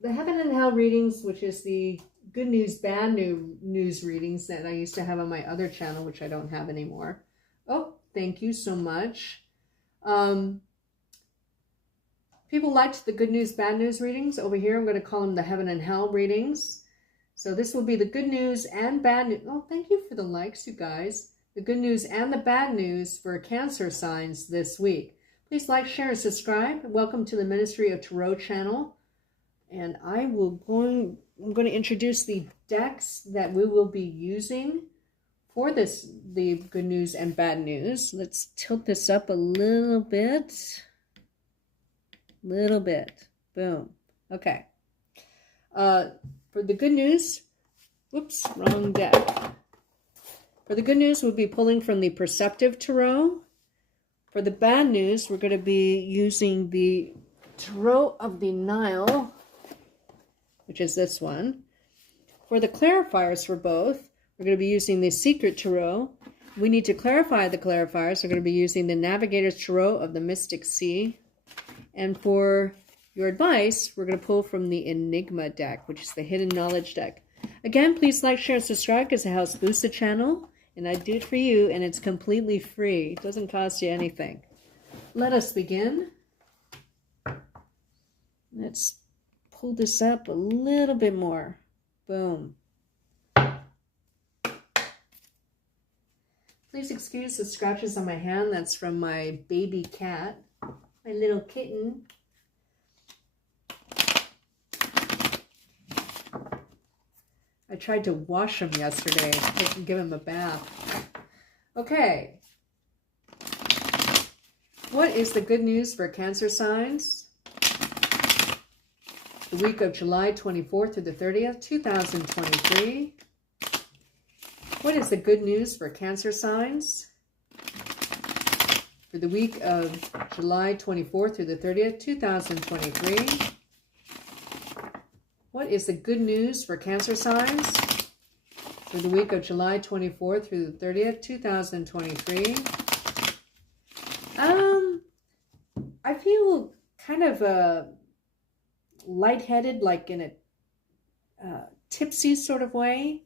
the Heaven and Hell readings, which is the good news, bad news readings that I used to have on my other channel, which I don't have anymore. Oh, thank you so much. People liked the good news, bad news readings. Over here, I'm going to call them the Heaven and Hell readings. So this will be the good news and bad news. Oh, thank you for the likes, you guys. The good news and the bad news for Cancer signs this week. Please like, share, and subscribe. Welcome to the Ministry of Tarot channel. And I'm going to introduce the decks that we will be using for the good news and bad news. Let's tilt this up a little bit. Boom. Okay. For the good news, whoops, wrong deck. For the good news, we'll be pulling from the Perceptive Tarot. For the bad news, we're going to be using the Tarot of the Nile, which is this one. For the clarifiers for both, we're going to be using the Secret Tarot. We need to clarify the clarifiers. We're going to be using the Navigator's Tarot of the Mystic Sea. And for your advice, we're going to pull from the Enigma deck, which is the Hidden Knowledge deck. Again, please like, share, and subscribe because it helps boost the channel. And I do it for you, and it's completely free. It doesn't cost you anything. Let us begin. Let's pull this up a little bit more. Boom. Please excuse the scratches on my hand. That's from my baby cat, my little kitten. I tried to wash him yesterday and give him a bath. Okay. What is the good news for Cancer signs? The week of July 24th through the 30th, 2023. What is the good news for Cancer signs? For the week of July 24th through the 30th, 2023. What is the good news for Cancer signs for the week of July 24th through the 30th, 2023? I feel kind of lightheaded, like in a tipsy sort of way.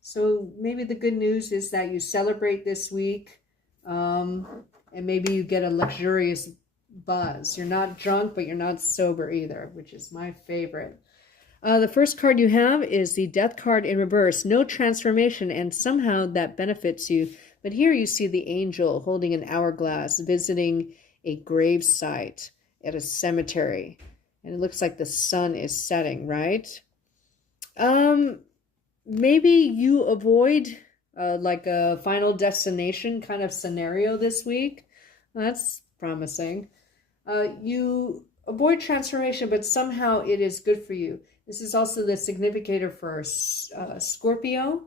So maybe the good news is that you celebrate this week, and maybe you get a luxurious buzz. You're not drunk, but you're not sober either, which is my favorite. The first card you have is the Death card in reverse. No transformation, and somehow that benefits you. But here you see the angel holding an hourglass, visiting a grave site at a cemetery. And it looks like the sun is setting, right? Maybe you avoid like a final destination kind of scenario this week. That's promising. You avoid transformation, but somehow it is good for you. This is also the significator for Scorpio.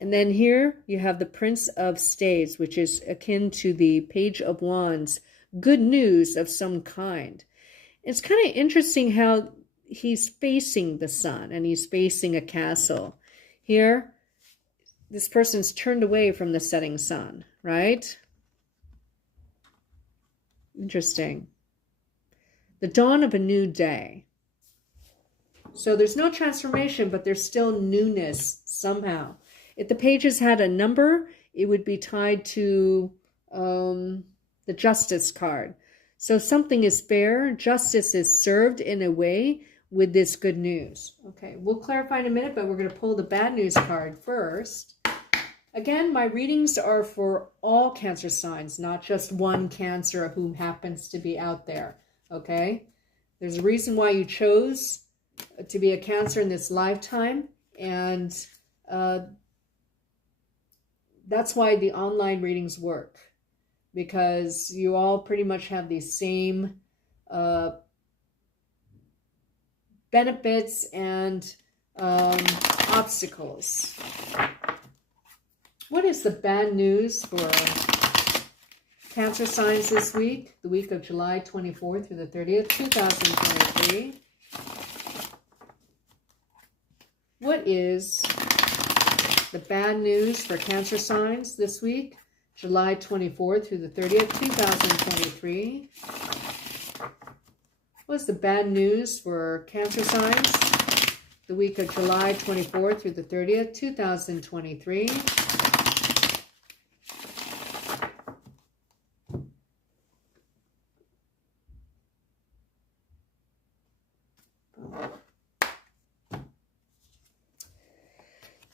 And then here you have the Prince of Staves, which is akin to the Page of Wands. Good news of some kind. It's kind of interesting how he's facing the sun and he's facing a castle. Here, this person's turned away from the setting sun, right? Interesting. The dawn of a new day. So there's no transformation, but there's still newness somehow. If the pages had a number, it would be tied to the Justice card. So something is fair. Justice is served in a way with this good news. Okay, we'll clarify in a minute, but we're going to pull the bad news card first. Again, my readings are for all Cancer signs, not just one Cancer who happens to be out there. Okay? There's a reason why you chose to be a Cancer in this lifetime, and that's why the online readings work, because you all pretty much have the same benefits and obstacles. What is the bad news for Cancer signs this week, the week of July 24th through the 30th, 2023? What is the bad news for Cancer signs this week, July 24th through the 30th, 2023? What's the bad news for Cancer signs? The week of July 24th through the 30th, 2023.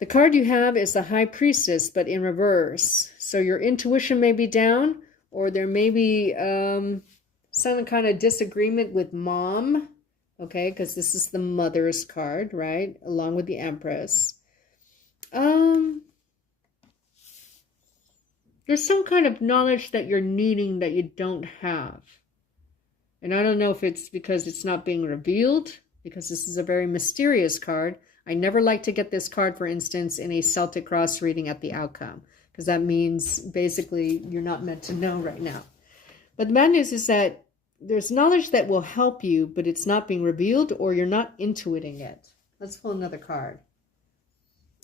The card you have is the High Priestess, but in reverse. So your intuition may be down, or there may be some kind of disagreement with mom, okay, because this is the Mother's card, right, along with the Empress. There's some kind of knowledge that you're needing that you don't have. And I don't know if it's because it's not being revealed, because this is a very mysterious card. I never like to get this card, for instance, in a Celtic Cross reading at the outcome, because that means basically you're not meant to know right now. But the bad news is that there's knowledge that will help you, but it's not being revealed, or you're not intuiting it. Let's pull another card.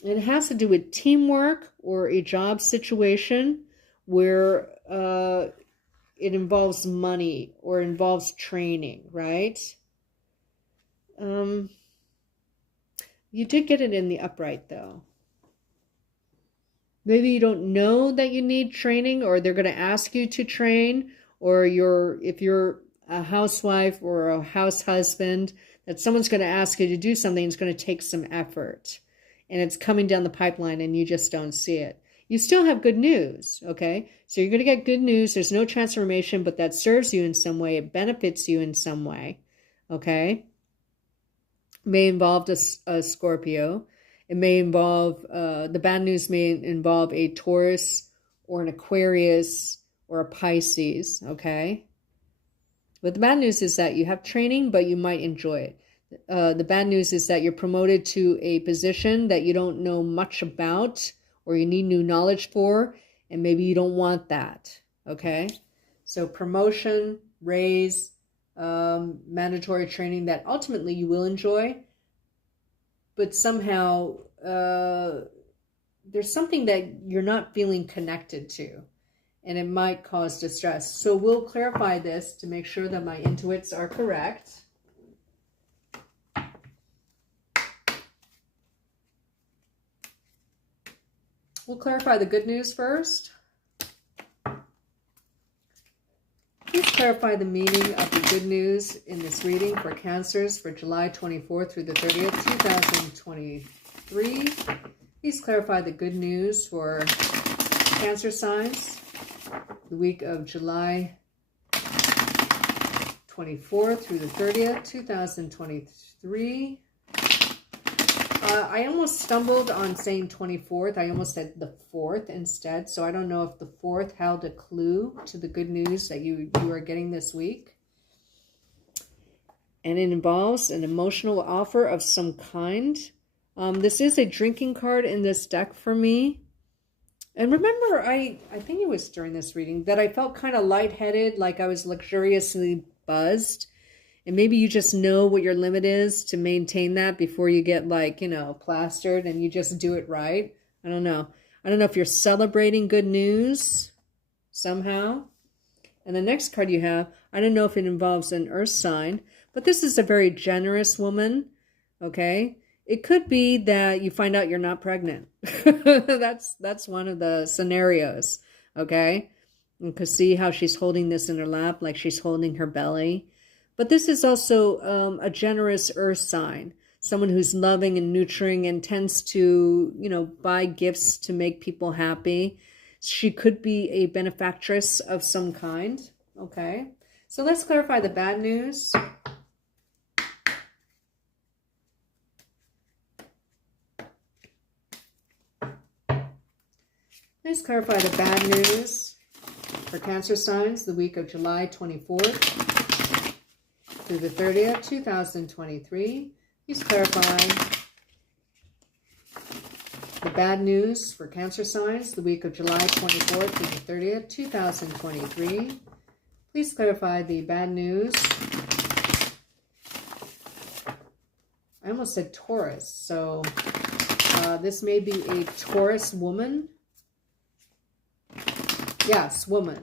It has to do with teamwork or a job situation where it involves money or involves training, right? You did get it in the upright, though. Maybe you don't know that you need training, or they're going to ask you to train, or if you're a housewife or a house husband, that someone's going to ask you to do something. It's going to take some effort, and it's coming down the pipeline, and you just don't see it. You still have good news, okay? So you're going to get good news. There's no transformation, but that serves you in some way. It benefits you in some way, okay? May involve a Scorpio. It may involve, the bad news may involve a Taurus or an Aquarius or a Pisces, okay? But the bad news is that you have training, but you might enjoy it. The bad news is that you're promoted to a position that you don't know much about, or you need new knowledge for, and maybe you don't want that, okay? So promotion, raise, mandatory training that ultimately you will enjoy, but somehow there's something that you're not feeling connected to, and it might cause distress. So we'll clarify this to make sure that my intuits are correct. We'll clarify the good news first. Please clarify the meaning of the good news in this reading for Cancers for July 24th through the 30th, 2023. Please clarify the good news for Cancer signs the week of July 24th through the 30th, 2023. I almost stumbled on saying 24th. I almost said the 4th instead. So I don't know if the 4th held a clue to the good news that you are getting this week. And it involves an emotional offer of some kind. This is a drinking card in this deck for me. And remember, I think it was during this reading that I felt kind of lightheaded, like I was luxuriously buzzed. And maybe you just know what your limit is to maintain that before you get, like, you know, plastered, and you just do it right. I don't know. I don't know if you're celebrating good news somehow. And the next card you have, I don't know if it involves an earth sign, but this is a very generous woman, okay? It could be that you find out you're not pregnant. That's one of the scenarios, okay? You can see how she's holding this in her lap, like she's holding her belly. But this is also a generous earth sign, someone who's loving and nurturing and tends to, you know, buy gifts to make people happy. She could be a benefactress of some kind, okay? So let's clarify the bad news. Let's clarify the bad news for Cancer signs the week of July 24th. Through the 30th, 2023. Please clarify the bad news for Cancer signs the week of July 24th through the 30th, 2023. Please clarify the bad news. I almost said Taurus, so this may be a Taurus woman. Yes, woman.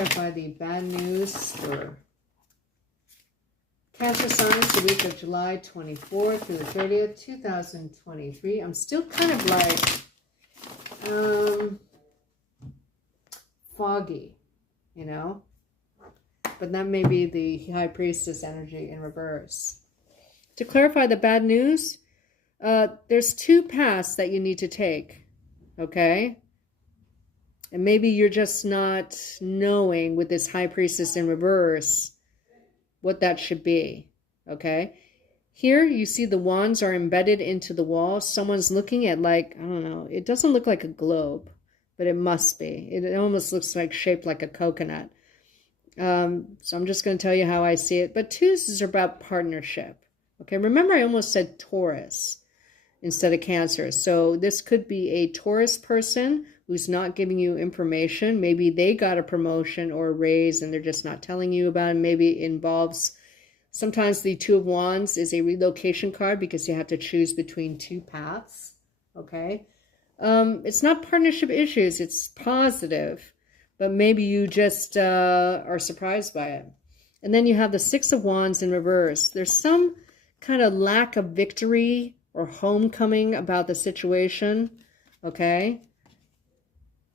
clarify the bad news for Cancer signs the week of July 24th through the 30th, 2023. I'm still kind of like foggy, you know, but that may be the High Priestess energy in reverse. To clarify the bad news, there's two paths that you need to take, okay? And maybe you're just not knowing with this High Priestess in reverse what that should be, okay? Here you see the wands are embedded into the wall. Someone's looking at, like, I don't know, it doesn't look like a globe, but it must be. It almost looks like shaped like a coconut. So I'm just going to tell you how I see it. But twos is about partnership, okay? Remember I almost said Taurus instead of Cancer. So this could be a Taurus person who's not giving you information. Maybe they got a promotion or a raise and they're just not telling you about it. Maybe it involves, sometimes the Two of Wands is a relocation card because you have to choose between two paths, okay? It's not partnership issues, it's positive, but maybe you just are surprised by it. And then you have the Six of Wands in reverse. There's some kind of lack of victory or homecoming about the situation, okay?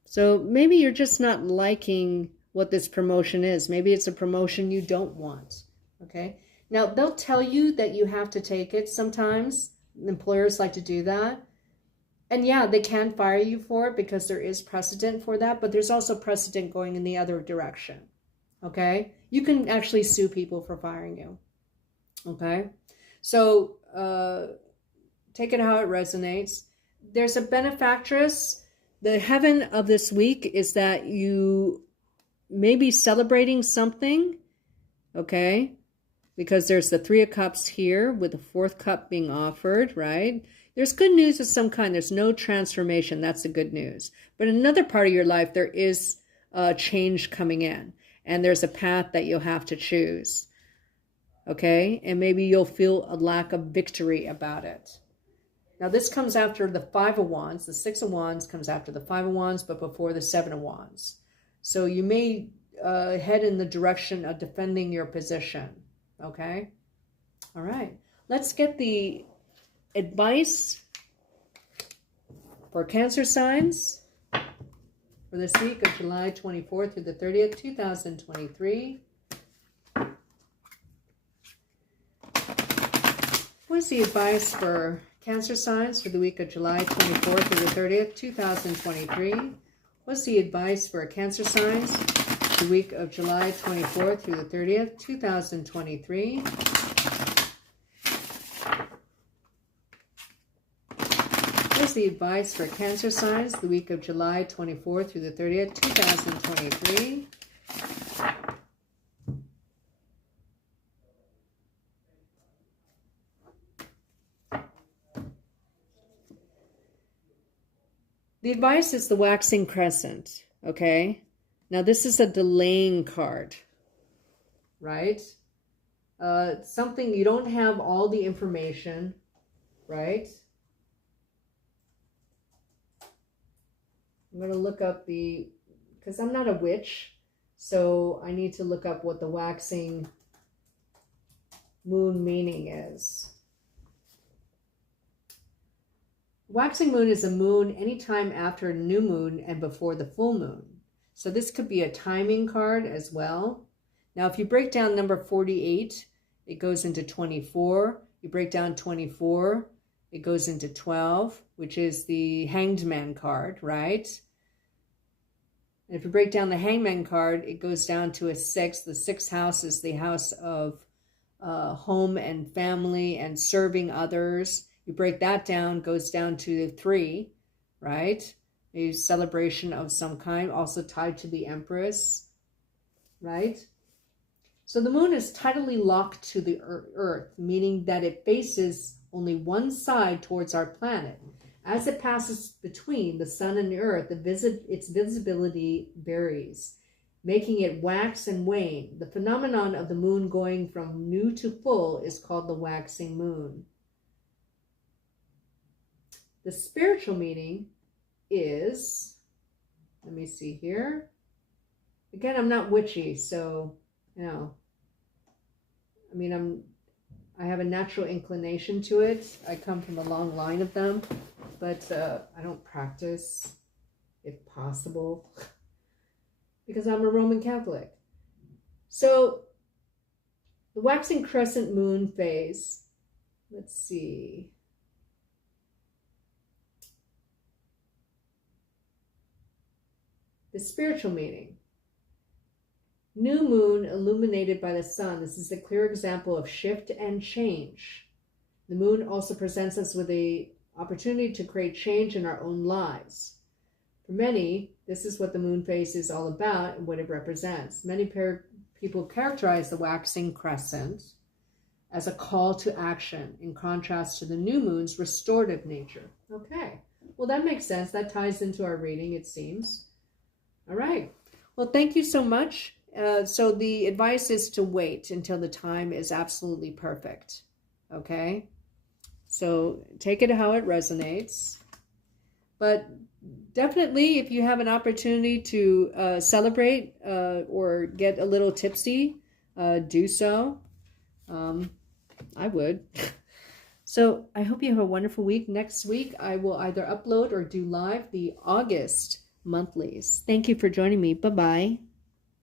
So maybe you're just not liking what this promotion is. Maybe it's a promotion you don't want, okay? Now, they'll tell you that you have to take it sometimes. Employers like to do that. And yeah, they can fire you for it because there is precedent for that, but there's also precedent going in the other direction, okay? You can actually sue people for firing you, okay? So take it how it resonates. There's a benefactress. The heaven of this week is that you may be celebrating something, okay? Because there's the Three of Cups here with the fourth cup being offered, right? There's good news of some kind. There's no transformation. That's the good news. But in another part of your life, there is a change coming in. And there's a path that you'll have to choose, okay? And maybe you'll feel a lack of victory about it. Now, this comes after the Five of Wands. The Six of Wands comes after the Five of Wands, but before the Seven of Wands. So you may head in the direction of defending your position, okay? All right. Let's get the advice for Cancer signs for this week of July 24th through the 30th, 2023. What's the advice for Cancer signs for the week of July 24th through the 30th, 2023? What's the advice for Cancer signs the week of July 24th through the 30th, 2023? What's the advice for Cancer signs the week of July 24th through the 30th, 2023? The advice is the Waxing Crescent, okay? Now, this is a delaying card, right? Something you don't have all the information, right? I'm going to look up because I'm not a witch, so I need to look up what the waxing moon meaning is. Waxing moon is a moon anytime after a new moon and before the full moon. So this could be a timing card as well. Now, if you break down number 48, it goes into 24. You break down 24, it goes into 12, which is the Hanged Man card, right? And if you break down the Hangman card, it goes down to a 6. The 6th house is the house of home and family and serving others. You break that down, goes down to 3, right? A celebration of some kind, also tied to the Empress, right? So the moon is tidally locked to the earth, meaning that it faces only one side towards our planet. As it passes between the sun and the earth, its visibility varies, making it wax and wane. The phenomenon of the moon going from new to full is called the waxing moon. The spiritual meaning is, let me see here, again, I'm not witchy, so, you know, I mean, I have a natural inclination to it. I come from a long line of them, but I don't practice, if possible, because I'm a Roman Catholic. So the waxing crescent moon phase, let's see. The spiritual meaning. New moon illuminated by the sun. This is a clear example of shift and change. The moon also presents us with the opportunity to create change in our own lives. For many, this is what the moon phase is all about and what it represents. Many people characterize the waxing crescent as a call to action, in contrast to the new moon's restorative nature. Okay, well, that makes sense. That ties into our reading, it seems. All right. Well, thank you so much. So the advice is to wait until the time is absolutely perfect. Okay? So take it how it resonates. But definitely, if you have an opportunity to celebrate or get a little tipsy, do so. I would. So I hope you have a wonderful week. Next week, I will either upload or do live the August monthlies. Thank you for joining me. Bye-bye.